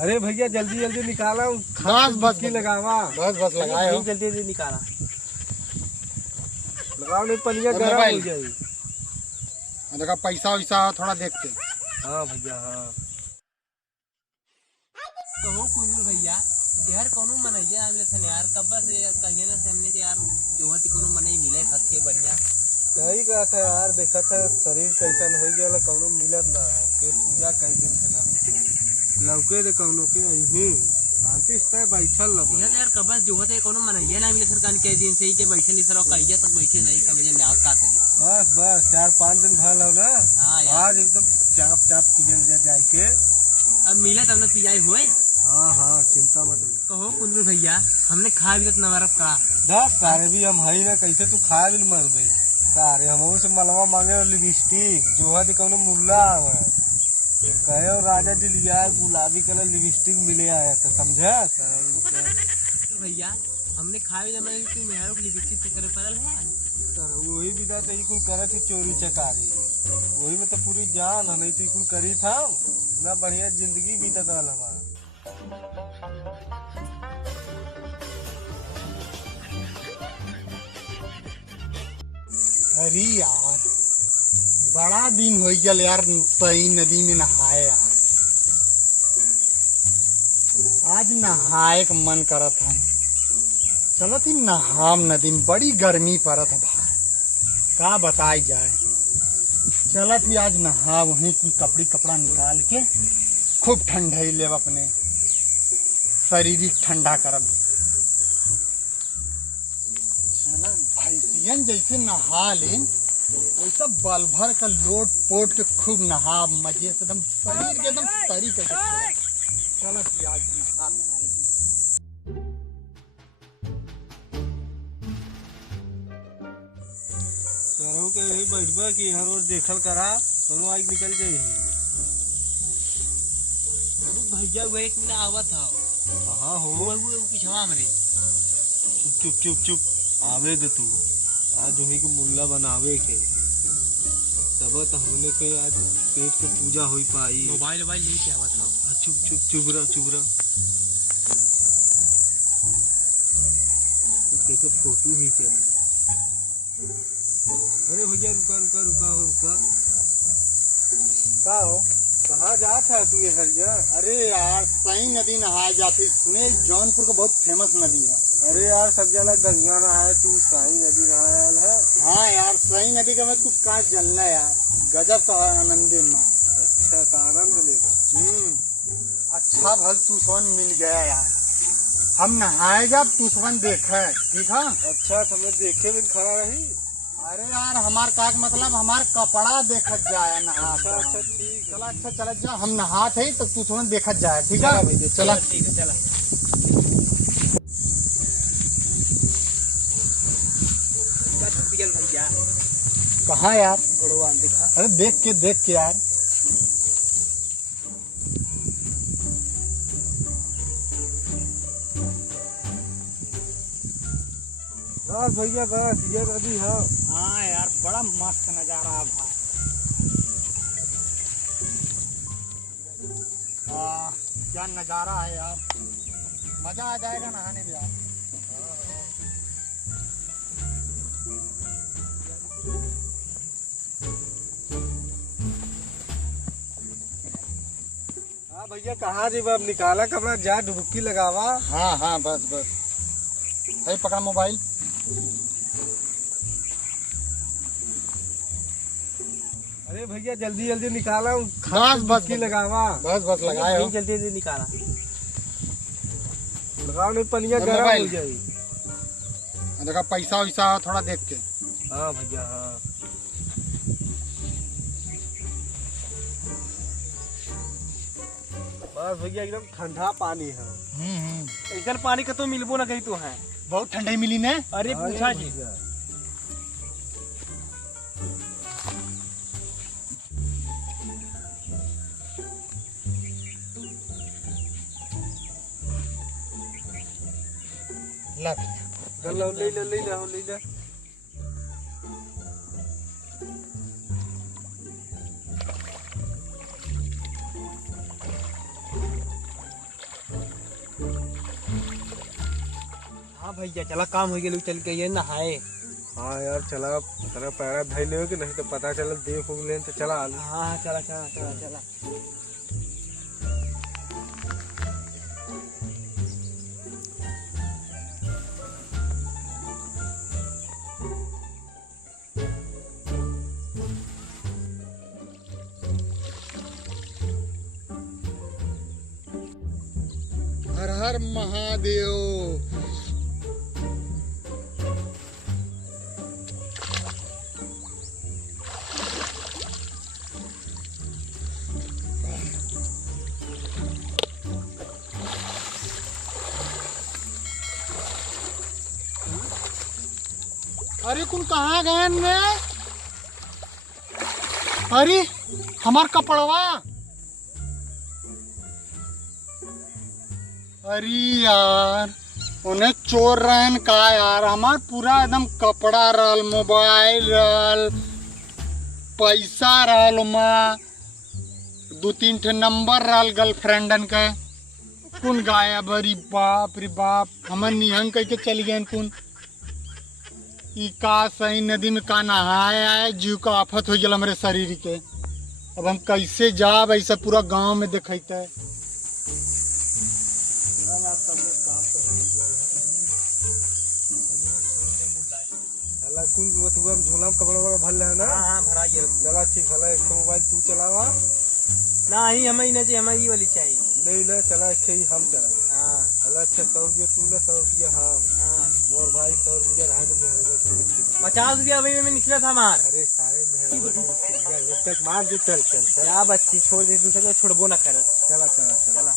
अरे भैया जल्दी जल्दी निकाला। बस की लगावा। बस लगाए हो। जल्दी जल्दी निकाला। लगाओ नहीं पनिया गर्म हो जाएगी। देखा पैसा वैसा थोड़ा देखते। हाँ भैया हाँ। तो हो कुंदर भैया यार कोनो मनैया हमले सन यार कब से कहिए ना सामने के यार जो हती कोनो मनई मिले खक्के बढ़िया। सही कहा था यार, देखा था शरीर कैसन हो गया कोनो मिलत ना है के पूजा कई दिन से ना हो लौके रे कोनो के यही शांति से बैठल लग यार कब जो हते कोनो मनैया ना मिले सरकार के दिन से ही के बैठे सर कहिए तक बैठे नहीं समझे ना का से बस 4-5 दिन भल हो ना। हां आज एकदम चाप चाप पिघल जाए के अब मिले तब ना पिजाई होए। हाँ चिंता मत कहो कुंदर भैया हमने खा भी नवरफ का 10 तारे भी हम है ना, कैसे तू खा भी मर बे तारे हम से मलवा मांगे लिपस्टिक जो है कोनो मुल्ला आवे कहे राजा जी लिया गुलाबी कलर लिपस्टिक मिले आया तो समझा भैया हमने खा भी जमा तू मेहरो की लिपस्टिक से करे परल है सर वही विदा तो कुल करे थी चोरी चकारी वही में तो पूरी जान नहीं तो कुल करी था ना बढ़िया जिंदगी बीतत रहल हमारा। अरे यार बड़ा दिन हो गया यार सही नदी में नहाए यार। आज नहाए का मन करत है। चलो थी नहाम नदी में, बड़ी गर्मी पड़त है भाई का बताई जाए। चलो थी आज नहा वहीं कोई कपड़ा निकाल के खूब ठंडाई ले अपने शरीर ठंडा करब। भैंसियन जैसे नहा लें वैसा बल भर का लोट पोट के खूब नहा मजे से एकदम शरीर के एकदम तरीके से। चलो आज नहा सरों के यही बैठबा कि हर रोज देखल करा दोनों आग निकल जाये। भैया वो एक मिनट आवत था। हाँ हो वो पिछवा हमरे चुप आवे दे तू। आज उन्हीं को मुल्ला बनावे के तब तो हमने के आज पेट के पूजा हो पाई। मोबाइल लेके आवत था। चुप रहा कैसे फोटो ही चल। अरे भैया रुका का हो कहाँ जात है तू ये हरिया? अरे यार सही नदी नहाए जाती सुने जौनपुर का बहुत फेमस नदी है। अरे यार सब जना गंगा नहाए तू सही नदी नहायल है। हाँ यार सही नदी का मैं तू का जलना यार गजब का आनंदे में। अच्छा तो आनंद ले। अच्छा भल तू सोन मिल गया यार। हम नहाए जब तू सोन देखे ठीक है। अच्छा तो मैं देखे भी खड़ा रही। अरे यार हमार का मतलब हमार कपड़ा देखत जाए नहा। अच्छा ठीक चला अच्छा चला जा हम नहात है तो तू सोन देखत जाए ठीक है। चला ठीक है चला। भैया कहाँ यार? गोड़वा दिखा। अरे देख के यार। बस भैया बस ये नदी है। हाँ यार बड़ा मस्त नजारा है भाई। क्या नजारा है यार, मजा आ जाएगा नहाने में यार। हाँ भैया कहाँ जी अब निकाला कपड़ा जा डुबकी लगावा। हाँ बस है पकड़ा मोबाइल। अरे भैया जल्दी जल्दी निकाला। बस की लगावा। बस लगाए हो। जल्दी जल्दी निकाला। लगाओ नहीं पनिया गर्म हो जाएगी। देखा पैसा वैसा थोड़ा देख के। हाँ भैया हाँ। बस भैया एकदम ठंडा पानी है। इधर पानी का तो मिलबो ना कहीं तो है। बहुत ठंडाई मिली ने। अरे पूछा जी ले ले। भैया चला काम हो गया, चल के ये नहाए। हाँ यार चला, तेरा पैरा धई ले कि नहीं तो पता चला देख उग ले तो चला आलू। हाँ चला चला चला चला। हर हर महादेव। अरे कुन कहाँ गए ने? अरे हमार कपड़वा। अरे यार उन्हें चोर रहन का यार, हमार पूरा एकदम कपड़ा रहल, मोबाइल रहल, पैसा रहल, माँ 2-3 ठे नंबर रहल गर्लफ्रेंडन के। कुन गायब? अरे बाप रे बाप, हमन निहंग कह के चल गए कुन। ई का सही नदी में का नहाए आए, जीव का आफत हो गया हमारे शरीर के। अब हम कैसे जाब? ऐसा पूरा गांव में दिखते। कुल बतुआ में झोला में कपड़ा वगैरह भर ले है ना। हाँ भरा गया। चला ठीक है, एक मोबाइल तू चलावा ना ही हमें ना चाहिए, हमें ये वाली चाहिए। नहीं ना चला इसके ही हम चला। हाँ चला अच्छा 100 रुपया तू ले, 100 रुपया हम। हाँ मोर भाई 100 रुपया रहा तो मेरे 50 रुपया अभी में निकला था हमार। अरे सारे मेहरबानी मार जो चल चल क्या बच्ची छोड़ दे, दूसरे को छोड़बो ना करे। चला चला चला।